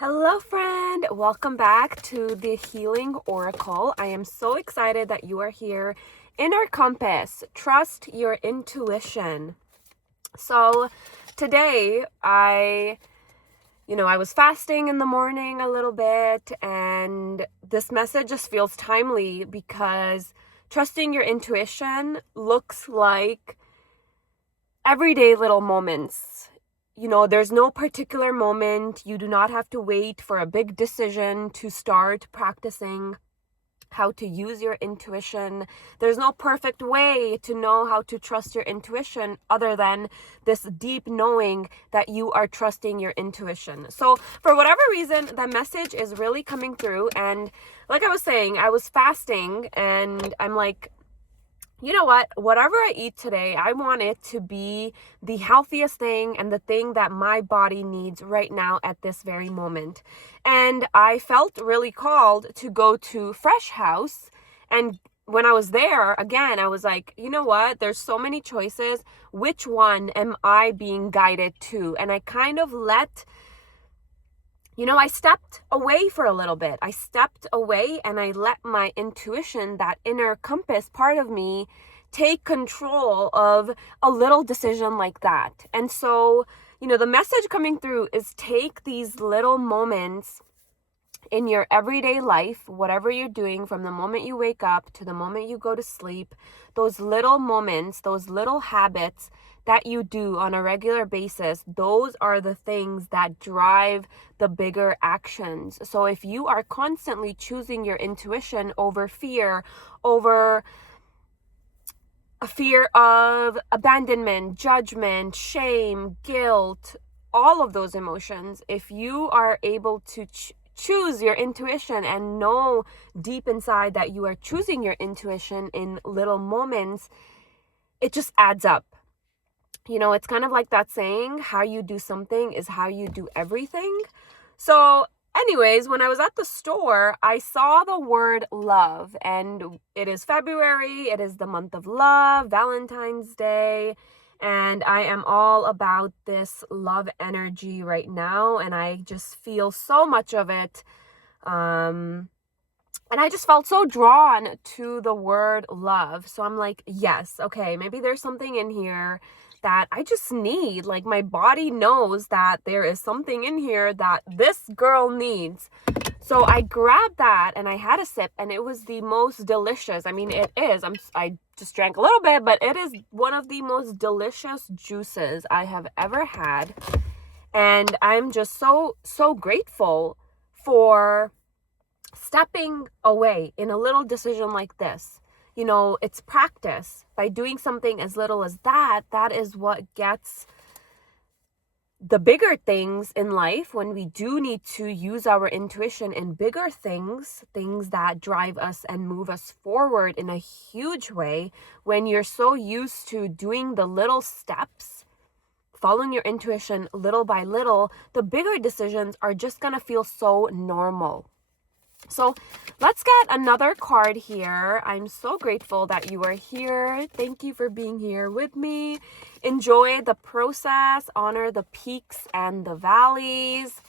Hello, friend. Welcome back to the Healing Oracle. I am so excited that you are here. Inner Compass, trust your intuition. So, today I was fasting in the morning a little bit, and this message just feels timely because trusting your intuition looks like everyday little moments. There's no particular moment. You do not have to wait for a big decision to start practicing how to use your intuition. There's no perfect way to know how to trust your intuition other than this deep knowing that you are trusting your intuition. So, for whatever reason, the message is really coming through. And like I was saying, I was fasting and I'm like, you know what? Whatever I eat today, I want it to be the healthiest thing and the thing that my body needs right now at this very moment. And I felt really called to go to Fresh House. And when I was there, again, I was like, you know what? There's so many choices. Which one am I being guided to? And I kind of I stepped away for a little bit. I stepped away and I let my intuition, that inner compass part of me, take control of a little decision like that. And so, the message coming through is take these little moments in your everyday life, whatever you're doing, from the moment you wake up to the moment you go to sleep, those little moments, those little habits that you do on a regular basis, those are the things that drive the bigger actions. So if you are constantly choosing your intuition over over a fear of abandonment, judgment, shame, guilt, all of those emotions, if you are able to choose your intuition and know deep inside that you are choosing your intuition in little moments, it just adds up. It's kind of like that saying, how you do something is how you do everything. So anyways, when I was at the store, I saw the word love, and it is February. It is the month of love, Valentine's Day. And I am all about this love energy right now. And I just feel so much of it. And I just felt so drawn to the word love. So I'm like, yes, okay, maybe there's something in here that I just need. Like, my body knows that there is something in here that this girl needs. So I grabbed that and I had a sip, and it was the most delicious. I mean, it is. I just drank a little bit, but it is one of the most delicious juices I have ever had. And I'm just so grateful for stepping away in a little decision like this. It's practice. By doing something as little as that is what gets the bigger things in life. When we do need to use our intuition in bigger things that drive us and move us forward in a huge way, when you're so used to doing the little steps, following your intuition little by little, the bigger decisions are just gonna feel so normal. So let's get another card here. I'm so grateful that you are here. Thank you for being here with me. Enjoy the process, honor the peaks and the valleys,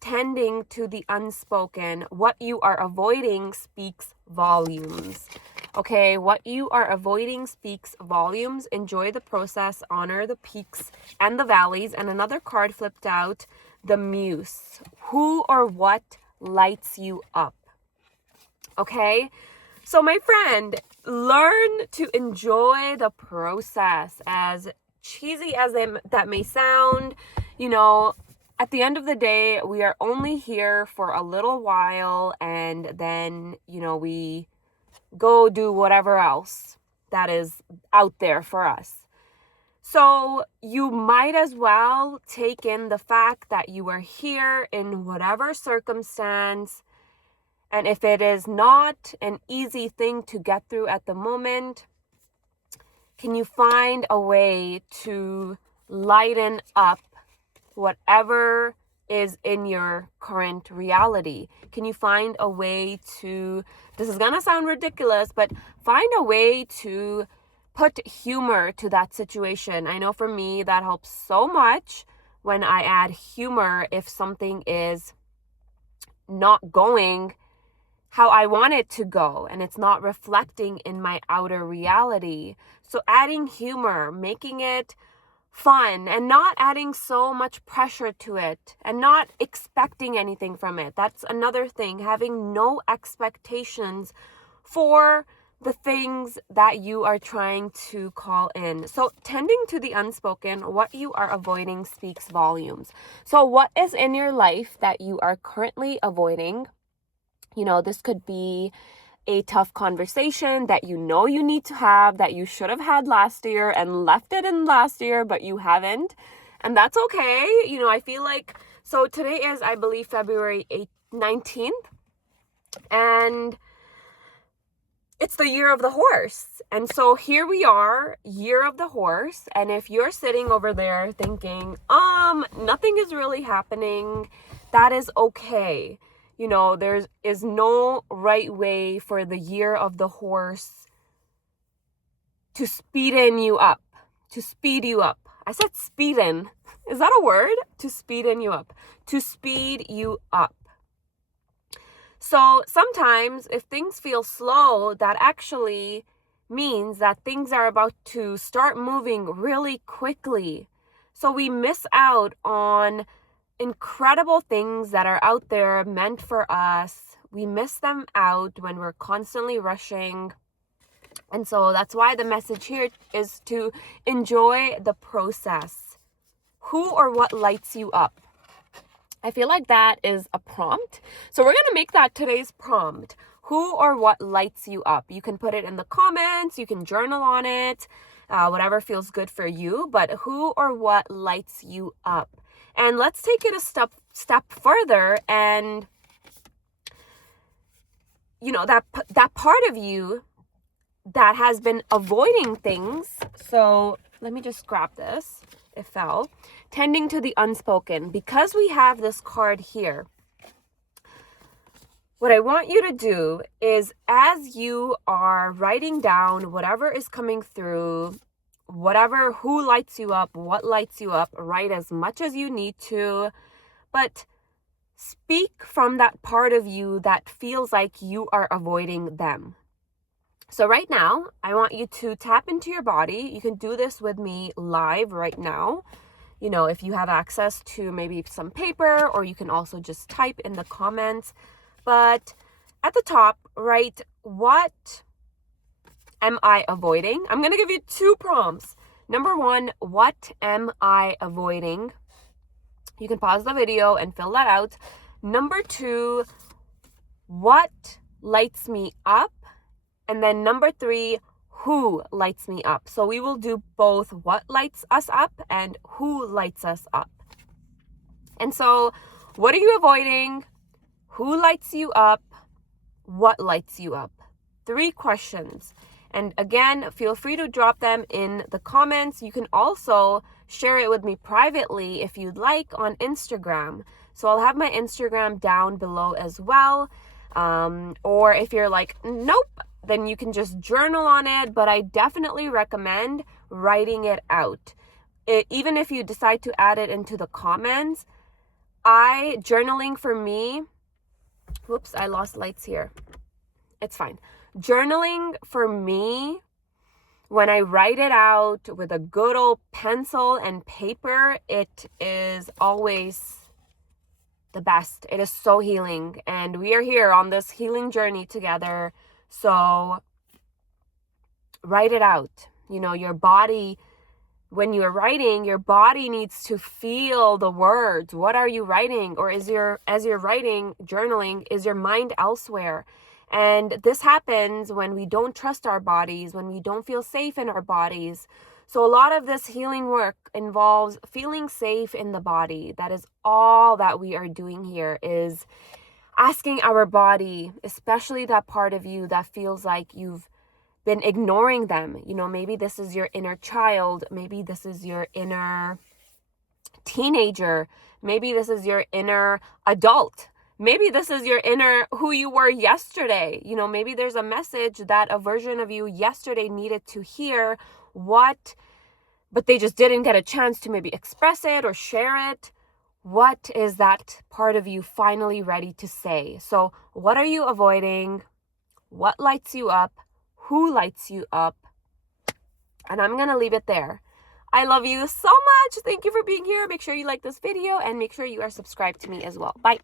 tending to the unspoken. What you are avoiding speaks volumes. Okay, what you are avoiding speaks volumes. Enjoy the process, honor the peaks and the valleys. And another card flipped out, the Muse. Who or what lights you up? Okay, so my friend, learn to enjoy the process. As cheesy as that may sound, at the end of the day, we are only here for a little while, and then we go do whatever else that is out there for us. So you might as well take in the fact that you are here in whatever circumstance. And if it is not an easy thing to get through at the moment, can you find a way to lighten up whatever is in your current reality? Can you find a way to, this is going to sound ridiculous, but find a way to put humor to that situation? I know for me, that helps so much when I add humor if something is not going how I want it to go, and it's not reflecting in my outer reality. So adding humor, making it fun, and not adding so much pressure to it, and not expecting anything from it. That's another thing, having no expectations for the things that you are trying to call in. So tending to the unspoken, what you are avoiding speaks volumes. So what is in your life that you are currently avoiding? This could be a tough conversation that you need to have, that you should have had last year and left it in last year, but you haven't. And that's okay. I feel like, so today is, I believe, February 19th. And it's the year of the horse. And so here we are, year of the horse. And if you're sitting over there thinking, nothing is really happening, that is okay. There is no right way for the year of the horse to speed you up. I said speed in. Is that a word? To speed you up. To speed you up. So sometimes if things feel slow, that actually means that things are about to start moving really quickly. So we miss out on incredible things that are out there meant for us. We miss them out when we're constantly rushing. And so that's why the message here is to enjoy the process. Who or what lights you up? I feel like that is a prompt. So we're going to make that today's prompt. Who or what lights you up? You can put it in the comments. You can journal on it. Whatever feels good for you. But who or what lights you up? And let's take it a step further, and that part of you that has been avoiding things. So let me just grab this. It fell. Tending to the unspoken. Because we have this card here, what I want you to do is, as you are writing down whatever is coming through, who lights you up, what lights you up, write as much as you need to, but speak from that part of you that feels like you are avoiding them. So right now, I want you to tap into your body. You can do this with me live right now. If you have access to maybe some paper, or you can also just type in the comments. But at the top, write, what am I avoiding? I'm going to give you 2 prompts. Number 1, what am I avoiding? You can pause the video and fill that out. Number 2, what lights me up? And then number 3, who lights me up? So we will do both what lights us up and who lights us up. And so what are you avoiding? Who lights you up? What lights you up? 3 questions. And again, feel free to drop them in the comments. You can also share it with me privately if you'd like on Instagram. So I'll have my Instagram down below as well. Or if you're like, nope, then you can just journal on it. But I definitely recommend writing it out. Even if you decide to add it into the comments, journaling for me, whoops, I lost lights here. It's fine. Journaling for me, when I write it out with a good old pencil and paper, it is always the best. It is so healing. And we are here on this healing journey together. So write it out. Your body, when you're writing, your body needs to feel the words. What are you writing? Or as you're writing, journaling, is your mind elsewhere? And this happens when we don't trust our bodies, when we don't feel safe in our bodies. So a lot of this healing work involves feeling safe in the body. That is all that we are doing here, is asking our body, especially that part of you that feels like you've been ignoring them. Maybe this is your inner child. Maybe this is your inner teenager. Maybe this is your inner adult. Maybe this is your inner who you were yesterday. Maybe there's a message that a version of you yesterday needed to hear, but they just didn't get a chance to maybe express it or share it. what is that part of you finally ready to say? So what are you avoiding? What lights you up? Who lights you up? And I'm going to leave it there. I love you so much. Thank you for being here. Make sure you like this video and make sure you are subscribed to me as well. Bye.